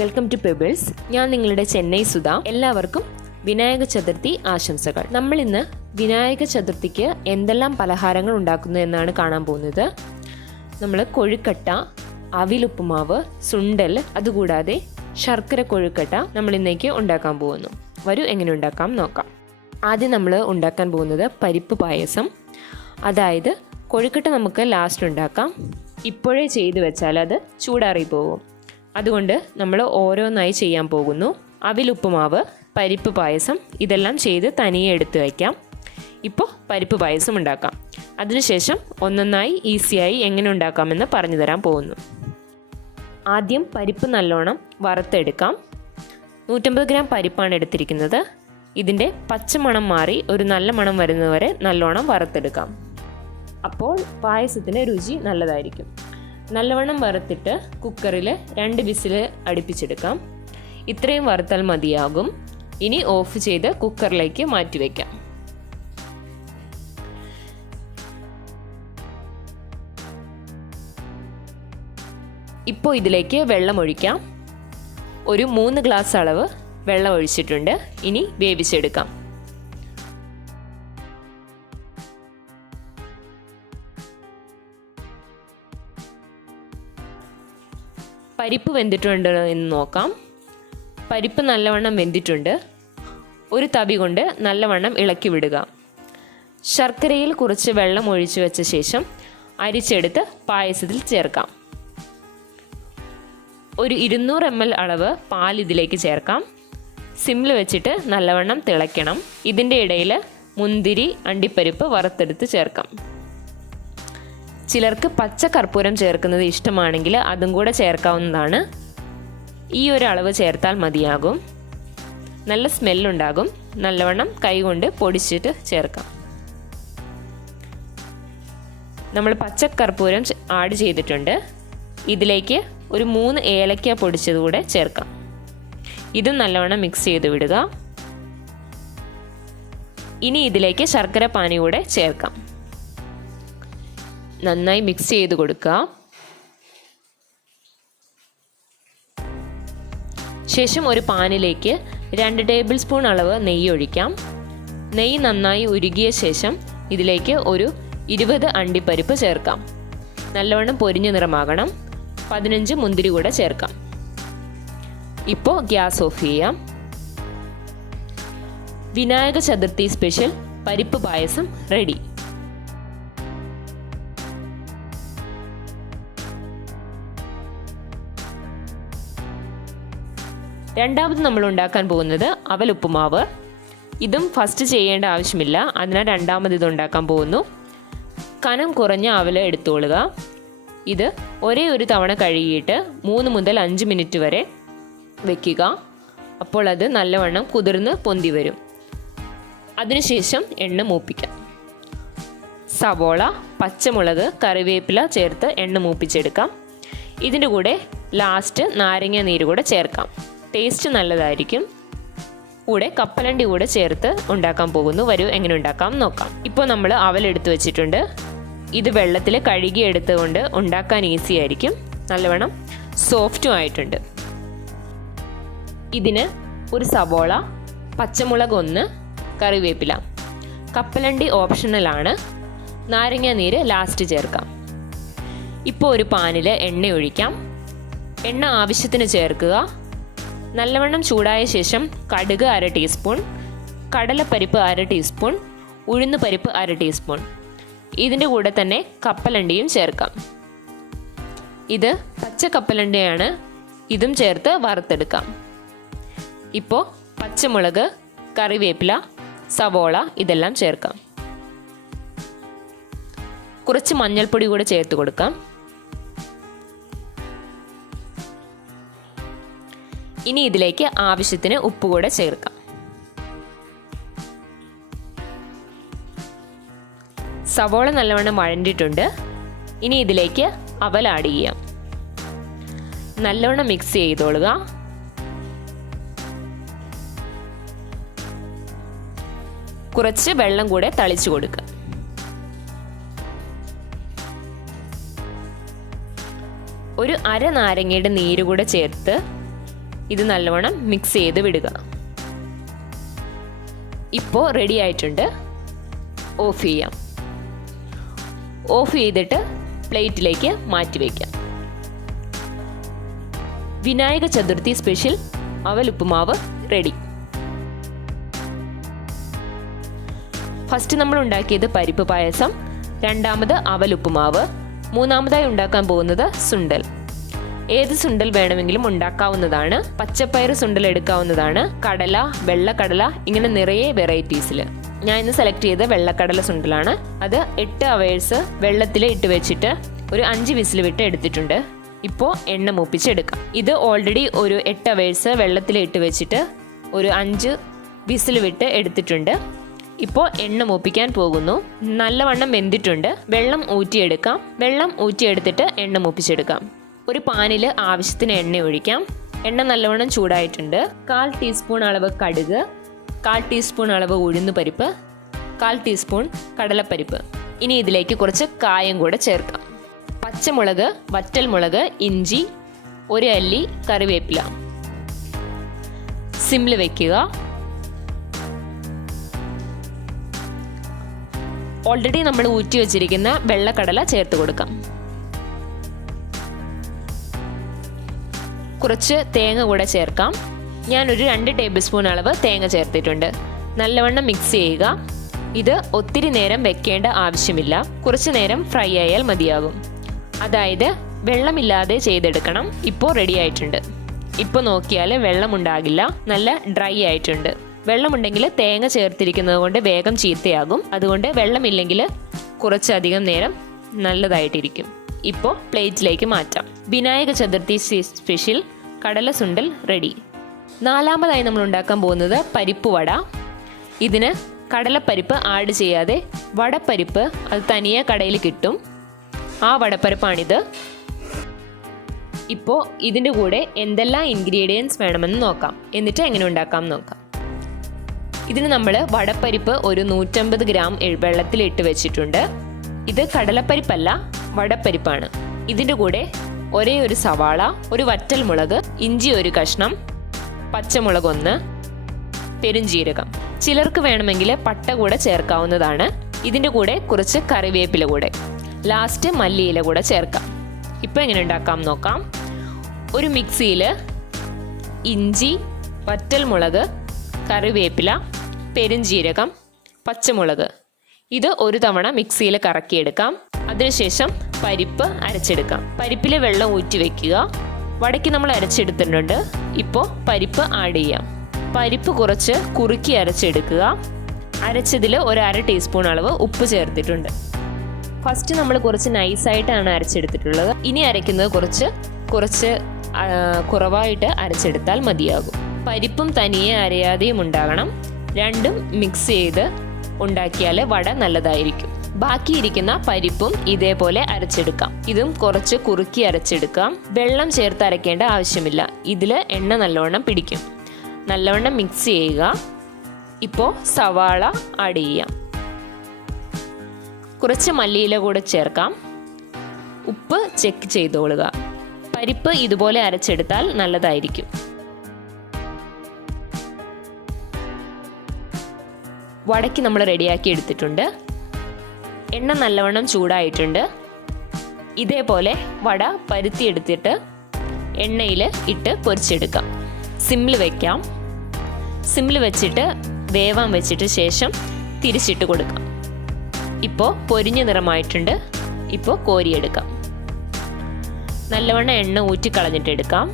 Welcome to Pebbles. ഞാൻ നിങ്ങളുടെ ചെന്നൈ സുധ. എല്ലാവർക്കും വിനായക ചതുർത്ഥി ആശംസകൾ. നമ്മൾ ഇന്ന് വിനായക ചതുർത്ഥിക്ക് എന്തെല്ലാം പലഹാരങ്ങൾ ഉണ്ടാക്കുന്നു എന്നാണ് കാണാൻ പോകുന്നത്. നമ്മൾ കൊഴുക്കട്ട, അവിലുപ്പുമാവ്, സുണ്ടൽ, അതുകൂടാതെ ശർക്കര കൊഴുക്കട്ട നമ്മൾ ഇന്നേക്ക് ഉണ്ടാക്കാൻ പോകുന്നു. വരൂ എങ്ങനെ ഉണ്ടാക്കാം നോക്കാം. ആദ്യം നമ്മൾ ഉണ്ടാക്കാൻ പോകുന്നത് പരിപ്പ് പായസം. അതായത് കൊഴുക്കട്ട നമുക്ക് ലാസ്റ്റ് ഉണ്ടാക്കാം. ഇപ്പോഴേ ചെയ്തു വെച്ചാൽ അത് ചൂടാറി പോകും. അതുകൊണ്ട് നമ്മൾ ഓരോന്നായി ചെയ്യാൻ പോകുന്നു. അവിലുപ്പുമാവ്, പരിപ്പ് പായസം ഇതെല്ലാം ചെയ്ത് തനിയെ എടുത്ത് വയ്ക്കാം. ഇപ്പോൾ പരിപ്പ് പായസം ഉണ്ടാക്കാം. അതിനുശേഷം ഒന്നൊന്നായി ഈസിയായി എങ്ങനെ ഉണ്ടാക്കാമെന്ന് പറഞ്ഞു തരാൻ പോകുന്നു. ആദ്യം പരിപ്പ് നല്ലോണം വറുത്തെടുക്കാം. 150 ഗ്രാം പരിപ്പാണ് എടുത്തിരിക്കുന്നത്. ഇതിൻ്റെ പച്ചമണം മാറി ഒരു നല്ല മണം വരുന്നവരെ നല്ലോണം വറുത്തെടുക്കാം. അപ്പോൾ പായസത്തിൻ്റെ രുചി നല്ലതായിരിക്കും. നല്ലവണ്ണം വറുത്തിട്ട് കുക്കറിൽ 2 വിസിൽ അടുപ്പിച്ചെടുക്കാം. ഇത്രയും വറുത്താൽ മതിയാകും. ഇനി ഓഫ് ചെയ്ത് കുക്കറിലേക്ക് മാറ്റിവെക്കാം. ഇപ്പോൾ ഇതിലേക്ക് വെള്ളം ഒഴിക്കാം. ഒരു 3 ഗ്ലാസ് അളവ് വെള്ളം ഒഴിച്ചിട്ടുണ്ട്. ഇനി വേവിച്ചെടുക്കാം. പരിപ്പ് വെന്തിട്ടുണ്ട് എന്ന് നോക്കാം. പരിപ്പ് നല്ലവണ്ണം വെന്തിട്ടുണ്ട്. ഒരു തവി കൊണ്ട് നല്ലവണ്ണം ഇളക്കി വിടുക. ശർക്കരയിൽ കുറച്ച് വെള്ളം ഒഴിച്ചു വെച്ച ശേഷം അരിച്ചെടുത്ത് പായസത്തിൽ ചേർക്കാം. ഒരു 200 ml അളവ് പാൽ ഇതിലേക്ക് ചേർക്കാം. സിമ്മിൽ വെച്ചിട്ട് നല്ലവണ്ണം തിളയ്ക്കണം. ഇതിൻ്റെ ഇടയിൽ മുന്തിരി, അണ്ടിപ്പരിപ്പ് വറുത്തെടുത്ത് ചേർക്കാം. ചിലർക്ക് പച്ച കർപ്പൂരം ചേർക്കുന്നത് ഇഷ്ടമാണെങ്കിൽ അതും കൂടെ ചേർക്കാവുന്നതാണ്. ഈ ഒരു അളവ് ചേർത്താൽ മതിയാകും. നല്ല സ്മെല്ലുണ്ടാകും. നല്ലവണ്ണം കൈകൊണ്ട് പൊടിച്ചിട്ട് ചേർക്കാം. നമ്മൾ പച്ച കർപ്പൂരം ആഡ് ചെയ്തിട്ടുണ്ട്. ഇതിലേക്ക് ഒരു 3 ഏലക്ക പൊടിച്ചതുകൂടെ ചേർക്കാം. ഇതും നല്ലവണ്ണം മിക്സ് ചെയ്ത് വിടുക. ഇനി ഇതിലേക്ക് ശർക്കര പാനി കൂടെ ചേർക്കാം. നന്നായി മിക്സ് ചെയ്ത് കൊടുക്കുക. ശേഷം ഒരു പാനിലേക്ക് 2 ടേബിൾ സ്പൂൺ അളവ് നെയ്യ് ഒഴിക്കാം. നെയ്യ് നന്നായി ഉരുകിയ ശേഷം ഇതിലേക്ക് ഒരു 20 അണ്ടിപ്പരിപ്പ് ചേർക്കാം. നല്ലവണ്ണം പൊരിഞ്ഞ നിറമാകണം. 15 മുന്തിരി കൂടെ ചേർക്കാം. ഇപ്പോൾ ഗ്യാസ് ഓഫ് ചെയ്യാം. വിനായക ചതുർത്ഥി സ്പെഷ്യൽ പരിപ്പ് പായസം റെഡി. രണ്ടാമത് നമ്മൾ ഉണ്ടാക്കാൻ പോകുന്നത് അവലുപ്പുമാവ്. ഇതും ഫസ്റ്റ് ചെയ്യേണ്ട ആവശ്യമില്ല. അതിനാൽ രണ്ടാമത് ഇത് ഉണ്ടാക്കാൻ പോകുന്നു. കനം കുറഞ്ഞ അവൽ എടുത്തുകൊള്ളുക. ഇത് ഒരേ ഒരു തവണ കഴുകിയിട്ട് 3 മുതൽ 5 മിനിറ്റ് വരെ വയ്ക്കുക. അപ്പോൾ അത് നല്ലവണ്ണം കുതിർന്ന് പൊന്തി വരും. അതിനുശേഷം എണ്ണ മൂപ്പിക്കാം. സവോള, പച്ചമുളക്, കറിവേപ്പില ചേർത്ത് എണ്ണ മൂപ്പിച്ചെടുക്കാം. ഇതിൻ്റെ കൂടെ ലാസ്റ്റ് നാരങ്ങ നീര് കൂടെ ചേർക്കാം. ടേസ്റ്റ് നല്ലതായിരിക്കും. കൂടെ കപ്പലണ്ടി കൂടെ ചേർത്ത് ഉണ്ടാക്കാൻ പോകുന്നു. വരൂ എങ്ങനെ ഉണ്ടാക്കാം നോക്കാം. ഇപ്പോൾ നമ്മൾ അവലെടുത്ത് വെച്ചിട്ടുണ്ട്. ഇത് വെള്ളത്തിൽ കഴുകി എടുത്തുകൊണ്ട് ഉണ്ടാക്കാൻ ഈസി ആയിരിക്കും. നല്ലവണ്ണം സോഫ്റ്റും ആയിട്ടുണ്ട്. ഇതിന് ഒരു സവോള, പച്ചമുളക് 1, കറിവേപ്പില. കപ്പലണ്ടി ഓപ്ഷണലാണ്. നാരങ്ങ നീര് ലാസ്റ്റ് ചേർക്കാം. ഇപ്പോൾ ഒരു പാനിൽ എണ്ണ ഒഴിക്കാം. എണ്ണ ആവശ്യത്തിന് ചേർക്കുക. നല്ലവണ്ണം ചൂടായ ശേഷം കടുക് 1/2 ടീസ്പൂൺ, കടലപ്പരിപ്പ് 1/2 ടീസ്പൂൺ, ഉഴുന്നുപരിപ്പ് 1/2 ടീസ്പൂൺ. ഇതിൻ്റെ കൂടെ തന്നെ കപ്പലണ്ടിയും ചേർക്കാം. ഇത് പച്ച കപ്പലണ്ടിയാണ്. ഇതും ചേർത്ത് വറുത്തെടുക്കാം. ഇപ്പോൾ പച്ചമുളക്, കറിവേപ്പില, സവോള ഇതെല്ലാം ചേർക്കാം. കുറച്ച് മഞ്ഞൾപ്പൊടി കൂടെ ചേർത്ത് കൊടുക്കാം. ഇനി ഇതിലേക്ക് ആവശ്യത്തിന് ഉപ്പ് കൂടെ ചേർക്കാം. സവോള നല്ലവണ്ണം വഴണ്ടിട്ടുണ്ട്. ഇനി ഇതിലേക്ക് അവൽ ആഡ് ചെയ്യാം. നല്ലവണ്ണം മിക്സ് ചെയ്തോളുക. കുറച്ച് വെള്ളം കൂടെ തളിച്ചു കൊടുക്കുക. ഒരു അര നാരങ്ങയുടെ നീര് കൂടെ ചേർത്ത് ഇത് നല്ലവണ്ണം മിക്സ് ചെയ്ത് വിടുക. ഇപ്പോൾ റെഡി ആയിട്ടുണ്ട്. ഓഫ് ചെയ്യാം. ഓഫ് ചെയ്തിട്ട് പ്ലേറ്റിലേക്ക് മാറ്റി വയ്ക്കാം. വിനായക ചതുർത്ഥി സ്പെഷ്യൽ അവൽ ഉപ്പുമാവ് റെഡി. ഫസ്റ്റ് നമ്മൾ ഉണ്ടാക്കിയത് പരിപ്പ് പായസം, രണ്ടാമത് അവൽ ഉപ്പുമാവ്, മൂന്നാമതായി ഉണ്ടാക്കാൻ പോകുന്നത് സുണ്ടൽ. ഏത് സുണ്ടൽ വേണമെങ്കിലും ഉണ്ടാക്കാവുന്നതാണ്. പച്ചപ്പയർ സുണ്ടൽ എടുക്കാവുന്നതാണ്, കടല, വെള്ളക്കടല, ഇങ്ങനെ നിറയെ വെറൈറ്റീസിൽ. ഞാൻ ഇന്ന് സെലക്ട് ചെയ്ത വെള്ളക്കടല സുണ്ടലാണ്. അത് 8 അവേഴ്സ് വെള്ളത്തിൽ ഇട്ട് വെച്ചിട്ട് ഒരു 5 വിസിൽ വിട്ട് എടുത്തിട്ടുണ്ട്. ഇപ്പോൾ എണ്ണ മൂപ്പിച്ചെടുക്കാം. ഇത് ഓൾറെഡി ഒരു 8 അവേഴ്സ് വെള്ളത്തിൽ ഇട്ട് വെച്ചിട്ട് ഒരു 5 വിസിൽ വിട്ട് എടുത്തിട്ടുണ്ട്. ഇപ്പോൾ എണ്ണ മൂപ്പിക്കാൻ പോകുന്നു. നല്ലവണ്ണം വെന്തിട്ടുണ്ട്. വെള്ളം ഊറ്റിയെടുക്കാം. വെള്ളം ഊറ്റിയെടുത്തിട്ട് എണ്ണ മൂപ്പിച്ചെടുക്കാം. ഒരു പാനിൽ ആവശ്യത്തിന് എണ്ണ ഒഴിക്കാം. എണ്ണ നല്ലവണ്ണം ചൂടായിട്ടുണ്ട്. 1/4 ടീസ്പൂൺ അളവ് കടുക്, 1/4 ടീസ്പൂൺ അളവ് ഉഴുന്നുപരിപ്പ്, 1/4 ടീസ്പൂൺ കടലപ്പരിപ്പ്. ഇനി ഇതിലേക്ക് കുറച്ച് കായം കൂടെ ചേർക്കാം. പച്ചമുളക്, വറ്റൽമുളക്, ഇഞ്ചി, 1 അല്ലി കറിവേപ്പില. സിമ്മിൽ വയ്ക്കുക. ഓൾറെഡി നമ്മൾ ഊറ്റി വെച്ചിരിക്കുന്ന വെള്ളക്കടല ചേർത്ത് കൊടുക്കാം. കുറച്ച് തേങ്ങ കൂടെ ചേർക്കാം. ഞാനൊരു 2 ടേബിൾ സ്പൂൺ അളവ് തേങ്ങ ചേർത്തിട്ടുണ്ട്. നല്ലവണ്ണം മിക്സ് ചെയ്യുക. ഇത് ഒത്തിരി നേരം വെക്കേണ്ട ആവശ്യമില്ല. കുറച്ച് നേരം ഫ്രൈ ആയാൽ മതിയാകും. അതായത് വെള്ളമില്ലാതെ ചെയ്തെടുക്കണം. ഇപ്പോൾ റെഡി ആയിട്ടുണ്ട്. ഇപ്പോൾ നോക്കിയാൽ വെള്ളമുണ്ടാകില്ല, നല്ല ഡ്രൈ ആയിട്ടുണ്ട്. വെള്ളമുണ്ടെങ്കിൽ തേങ്ങ ചേർത്തിരിക്കുന്നത് കൊണ്ട് വേഗം ചീത്തയാകും. അതുകൊണ്ട് വെള്ളമില്ലെങ്കിൽ കുറച്ചധികം നേരം നല്ലതായിട്ടിരിക്കും. ഇപ്പോൾ പ്ലേറ്റിലേക്ക് മാറ്റാം. വിനായക ചതുർത്ഥി സ്പെഷ്യൽ കടല സുണ്ടൽ റെഡി. നാലാമതായി നമ്മൾ ഉണ്ടാക്കാൻ പോകുന്നത് പരിപ്പ് വട. ഇതിന് കടലപ്പരിപ്പ് ആഡ് ചെയ്യാതെ വടപ്പരിപ്പ് അത് തനിയെ കടയിൽ കിട്ടും. ആ വടപ്പരിപ്പാണിത്. ഇപ്പോൾ ഇതിൻ്റെ കൂടെ എന്തെല്ലാം ഇൻഗ്രീഡിയൻസ് വേണമെന്ന് നോക്കാം. എന്നിട്ട് എങ്ങനെ ഉണ്ടാക്കാം നോക്കാം. ഇതിന് നമ്മൾ വടപ്പരിപ്പ് ഒരു 150 ഗ്രാം വെള്ളത്തിലിട്ട് വെച്ചിട്ടുണ്ട്. ഇത് കടലപ്പരിപ്പല്ല, വടപ്പരിപ്പാണ്. ഇതിൻ്റെ കൂടെ ഒരേ ഒരു സവാള, ഒരു വറ്റൽമുളക്, ഇഞ്ചി 1 കഷ്ണം, പച്ചമുളക് 1, പെരുംജീരകം. ചിലർക്ക് വേണമെങ്കിൽ പട്ട കൂടെ ചേർക്കാവുന്നതാണ്. ഇതിൻ്റെ കൂടെ കുറച്ച് കറിവേപ്പില കൂടെ, ലാസ്റ്റ് മല്ലിയില കൂടെ ചേർക്കാം. ഇപ്പോൾ എങ്ങനെ ഉണ്ടാക്കാം നോക്കാം. ഒരു മിക്സിയിൽ ഇഞ്ചി, വറ്റൽമുളക്, കറിവേപ്പില, പെരുംജീരകം, പച്ചമുളക് ഇത് ഒരു തവണ മിക്സിയിൽ കറക്കിയെടുക്കാം. അതിനുശേഷം പരിപ്പ് അരച്ചെടുക്കാം. പരിപ്പിലെ വെള്ളം ഊറ്റി വെക്കുക. വടയ്ക്ക് നമ്മൾ അരച്ചെടുത്തിട്ടുണ്ട്. ഇപ്പോൾ പരിപ്പ് ആഡ് ചെയ്യാം. പരിപ്പ് കുറച്ച് കുറുക്കി അരച്ചെടുക്കുക. അരച്ചതിൽ ഒരു 1/2 ടീസ്പൂൺ അളവ് ഉപ്പ് ചേർത്തിട്ടുണ്ട്. ഫസ്റ്റ് നമ്മൾ കുറച്ച് നൈസായിട്ടാണ് അരച്ചെടുത്തിട്ടുള്ളത്. ഇനി അരയ്ക്കുന്നത് കുറച്ച് കുറവായിട്ട് അരച്ചെടുത്താൽ മതിയാകും. പരിപ്പും തനിയെ അരയാതെയും ഉണ്ടാകണം. രണ്ടും മിക്സ് ചെയ്ത് ഉണ്ടാക്കിയാൽ വട നല്ലതായിരിക്കും. ബാക്കിയിരിക്കുന്ന പരിപ്പും ഇതേപോലെ അരച്ചെടുക്കാം. ഇതും കുറച്ച് കുറുക്കി അരച്ചെടുക്കാം. വെള്ളം ചേർത്ത് അരയ്ക്കേണ്ട ആവശ്യമില്ല. ഇതിൽ എണ്ണ നല്ലവണ്ണം പിടിക്കും. നല്ലവണ്ണം മിക്സ് ചെയ്യുക. ഇപ്പോൾ സവാള ആഡ് ചെയ്യാം. കുറച്ച് മല്ലിയില കൂടെ ചേർക്കാം. ഉപ്പ് ചെക്ക് ചെയ്തോളുക. പരിപ്പ് ഇതുപോലെ അരച്ചെടുത്താൽ നല്ലതായിരിക്കും. വടയ്ക്ക് നമ്മൾ റെഡിയാക്കി എടുത്തിട്ടുണ്ട്. എണ്ണ നല്ലവണ്ണം ചൂടായിട്ടുണ്ട്. ഇതേപോലെ വട പരുത്തിയെടുത്തിട്ട് എണ്ണയിൽ ഇട്ട് പൊരിച്ചെടുക്കാം. സിമ്മിൽ വയ്ക്കാം. സിമ്മിൽ വെച്ചിട്ട് വേവാൻ വെച്ചിട്ട് ശേഷം തിരിച്ചിട്ട് കൊടുക്കാം. ഇപ്പോൾ പൊരിഞ്ഞ നിറമായിട്ടുണ്ട്. ഇപ്പോൾ കോരിയെടുക്കാം. നല്ലവണ്ണം എണ്ണ ഊറ്റിക്കളഞ്ഞിട്ട് എടുക്കാം.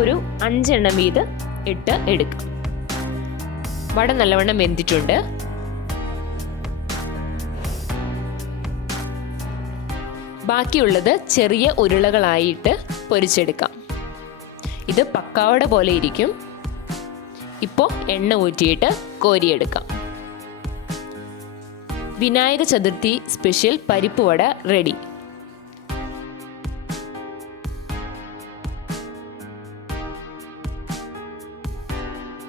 ഒരു 5 എണ്ണം വീതം ഇട്ട് എടുക്കാം. വട നല്ലവണ്ണം വെന്തിട്ടുണ്ട്. ബാക്കിയുള്ളത് ചെറിയ ഉരുളകളായിട്ട് പൊരിച്ചെടുക്കാം. ഇത് പക്കാവട പോലെ ഇരിക്കും. ഇപ്പോൾ എണ്ണ ഊറ്റിയിട്ട് കോരിയെടുക്കാം. വിനായക ചതുർത്ഥി സ്പെഷ്യൽ പരിപ്പ് വട റെഡി.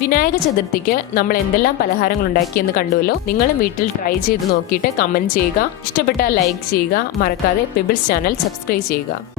വിനായക ചതുർത്ഥിക്ക് നമ്മൾ എന്തെല്ലാം പലഹാരങ്ങൾ ഉണ്ടാക്കിയെന്ന് കണ്ടുവല്ലോ. നിങ്ങളും വീട്ടിൽ ട്രൈ ചെയ്ത് നോക്കിയിട്ട് കമൻറ്റ് ചെയ്യുക. ഇഷ്ടപ്പെട്ടാൽ ലൈക്ക് ചെയ്യുക. മറക്കാതെ പെബിൾസ് ചാനൽ സബ്സ്ക്രൈബ് ചെയ്യുക.